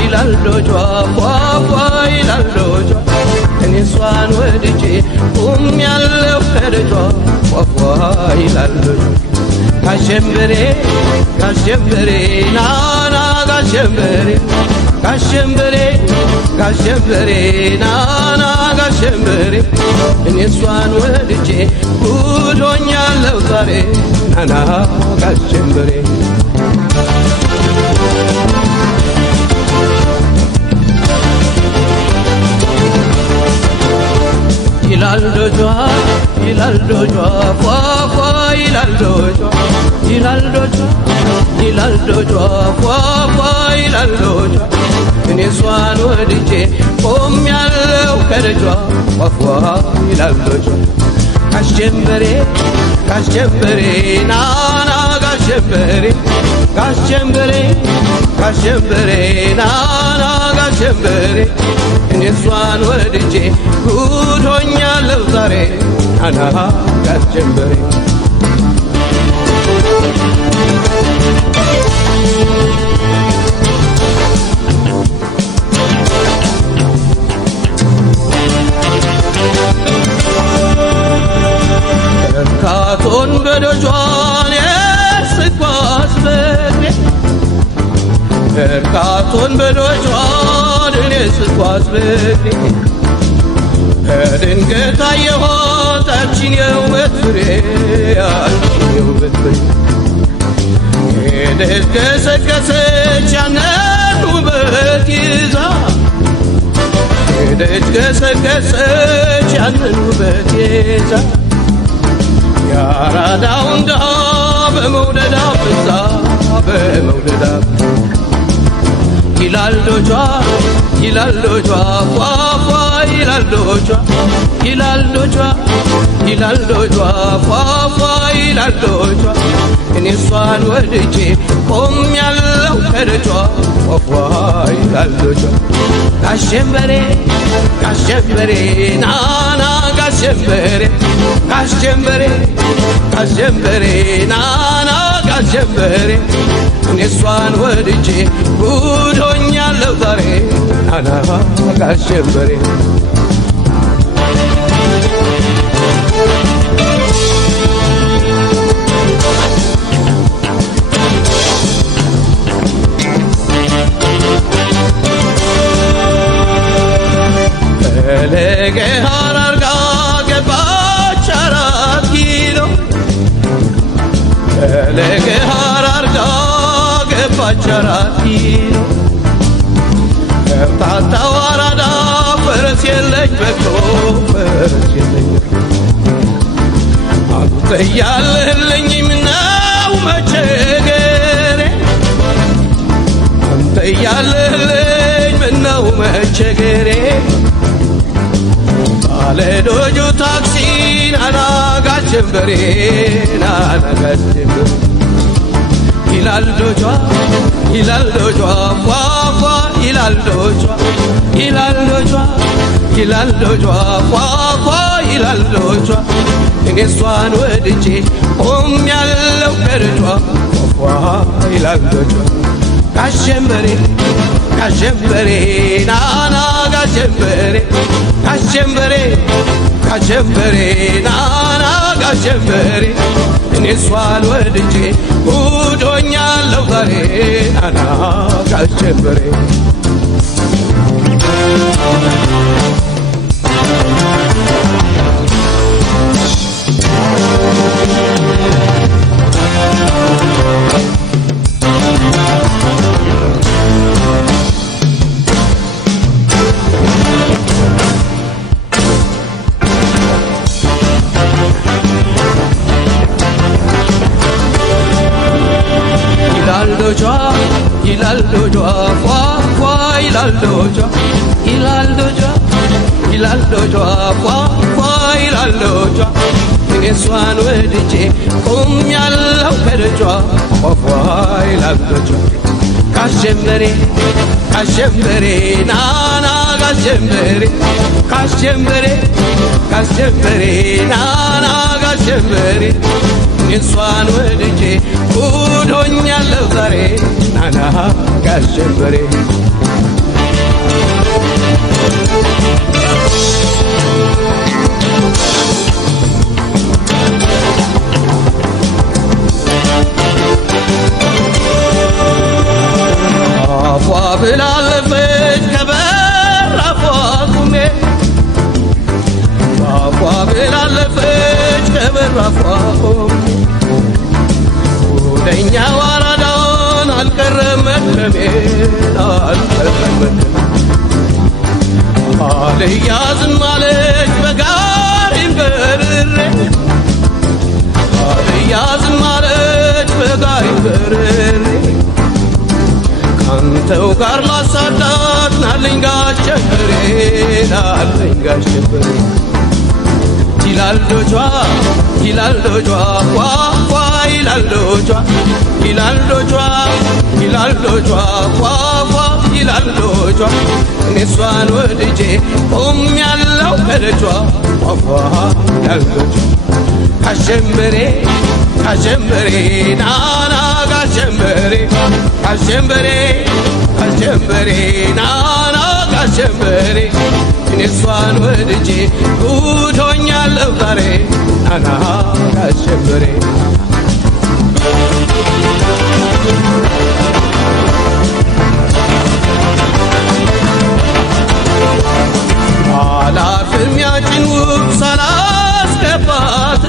ይላልዶጇ ፏፏ ይላልዶጇ እኔ እሷን ወድጄ ቆሜያለሁ ከደጇ ፏፏ ይላልዶጇ ጋሸምበሬ ጋሸምበሬ ናና ጋሸምበሬ ጋሸምበሬ ጋሸምበሬ ናና ጋሸምበሬ እኔ እሷን ወድጄ ጉድ ሆኛለሁ ዛሬ ናና ጋሸምበሬ ይላልዶጇ ፏፏ ይላልዶጇ ይላልዶጇ ፏፏ ይላልዶጇ እኔ እሷን ወድጄ ቆሜያለሁ ከደጇ ፏፏ ይላልዶጇ ጋሸምበሬ ጋሸምበሬ ናና ጋሸምበሬ ጋሸምበሬ ጋሸምበሬ ናና ጋሸምበሬ እኔ እሷን ወድጄ ጉድ ሆኛለሁ ዛሬ ናና ጋሸምበሬ እርካቶን በደጇን ስጓዝ በእግሬ እርካቶን በደጇን እኔ ስጓዝ በእግሬ በድንገት አየኋት ያችን የውበት ፍሬ ያችን የውበት ፍሬ ሄደች ገሰገሰች ያንን ውበት ይዛ ሄደች ገሰገሰች ያንን ውበት ይዛ ያራዳውን ድሃ በመውደዳ ብዛ በመውደዳ ይላልዶጇ ፏፏ ይላልዶጇ ፏፏ ይላልዶጇ እኔ እሷን ወድጄ ቆሜያለሁ ከደጇ ፏፏ ይላልዶጇ ጋሸምበሬ ጋሸምበሬ ናና ጋሸምበሬ ጋሸምበሬ ጋሸምበሬ ናና ጋሸምበሬ እኔ እሷን ወድጄ ጉድ ሆኛለሁ ዛሬ ናና ጋሸምበሬ ፈለገ ሐረርጋ ገባች 4 ኪሎ ፈለገ ሐረርጋ ገባች 4 ኪሎ ከፍታታው አራዳ ፈረስ የለኝ በቅሎ ፈረስ የለኝ አንተ ያለህልኝ ምነው መቸገሬ አንተ ያለህልኝ ምነው መቸገሬ ባለዶጁ ታክሲ ናና ጋሸምበሬ ናና ጋሸምበሬ ይላልዶጇ ፏፏ ይላልዶጇ ፏፏ ይላልዶጇ እኔ እሷን ወድጄ ቆሜያለሁ ከደጇ ፏፏ ይላልዶጇ ጋሸምበሬ ጋሸምበሬ ናና ጋሸምበሬ ጋሸምበሬ ጋሸምበሬ ናና ጋሸምበሬ እኔ እሷን ወድጄ ጉድ ሆኛለሁ ዛሬ ናና ጋሸምበሬ ይላልዶጇ ፏፏ ይላልዶጇ ፏፏ ይላልዶጇ እኔ እሷን ወድጄ ቆሜያለሁ ከደጇ ፏፏ ይላልዶጇ ጋሸምበሬ ጋሸምበሬ ናና ጋሸምበሬ ጋሸምበሬ ጋሸምበሬ ናና ጋሸምበሬ እሷን ወድጄ ጉድ ሆኛለሁ ዛሬ ናና ጋሽ ጀንበሬ አፏ ብላለፈች ከበራፏ ቁሜ አፏ ብላለፈች ከበራፏ ቁሜ ወደኛው አራዳውን አልቀረም መክረሜን አልቀረም መክረሜ አልያዝም አለች በጋሪም በርሬ አልያዝም አለች በጋሪም በርሬ ካንተው ጋር ላሳዳት ናለኝ ጋሽ ጀንበሬ ናለኝ ጋሽ ጀንበሬ ይላል ዶጇ ይላል ዶጇ ፏፏ ይላል ዶጇ ይላል ዶጇ ይላል ዶጇ ፏፏ ይላል ዶጇ እኔ እሷን ወድጄ ቆሜያለሁ ከደጇ ፏፏ ይላል ዶጇ ጋሽ ጀንበሬ ጋሽ ጀንበሬ ናና ጋሽ ጀንበሬ ጋሽ ጀንበሬ ጋሽ ጀንበሬ ናና ጋሽ ጀንበሬ እኔ እሷን ወድጄ ጉድ ሆኛለሁ ዛሬ ናና ጋሽ ጀንበሬ አላርፍም ያችን ውብ ሳላስገባት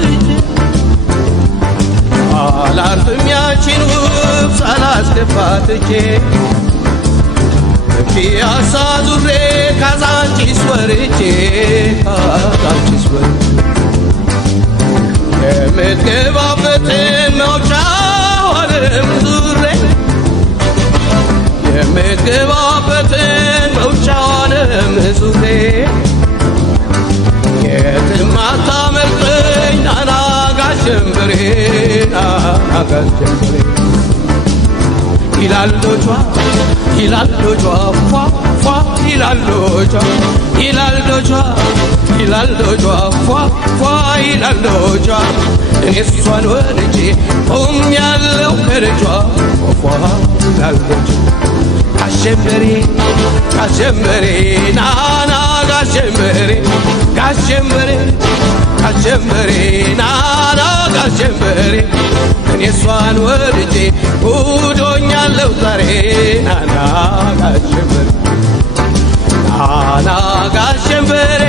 አላርፍም ያችን ውብ ሳላስገባት ፒያሳ ዙሬ ካዛንቺስ ወርጄ ካዛንቺስ ወርጄ የምትገባበትን መውጫዋንም ዙሬ የምትገባበትን መውጫዋንም ዙሬ የትም አታመልጠኝ ናና ጋሽ ጀንበሬ ናና ጋሽ ጀንበሬ ይላል ዶጇ ይላል ዶጇ ፏ ፏ ይላል ዶጇ ይላል ዶጇ ይላል ዶጇ ፏ ፏ ይላል ዶጇ እኔ እሷን ወድጄ ቆሜያለሁ ከደጇ ፏ ይላል ዶጇ ጋሽ ጀንበሬ ጋሽ ጀንበሬ ናና ጋሽ ጀንበሬ ጋሽ ጀንበሬ ጋሽ ጀንበሬ ናና ጋሽ ጀንበሬ እኔ እሷን ወድጄ ጉድ ሆኛለሁ ዛሬ ናና ጋሽ ጀንበሬ ናና ጋሽ ጀንበሬ